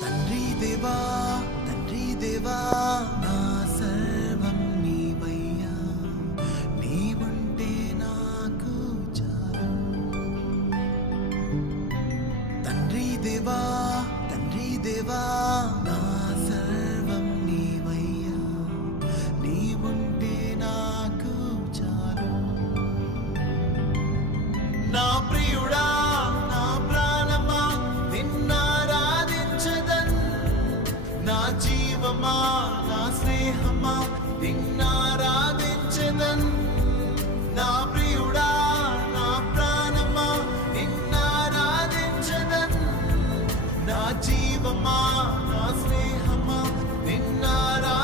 తండ్రి దేవా తండ్రి దేవా నా సర్వం నీవయ్యా, నీవుంటే నాకు చాలు. తండ్రి దేవా తండ్రి దేవా నా సర్వం నీవయ్యా, నీవుంటే నాకు చాలు. నా ప్రియుడా నా ప్రాణమా నిన్నారాధించదన్, నా జీవమా నా స్నేహమా నిన్నారాధించదన్. నా ప్రియుడా నా ప్రాణమా నిన్నారాధించదన్, నా జీవమా నా స్నేహమా నిన్నారా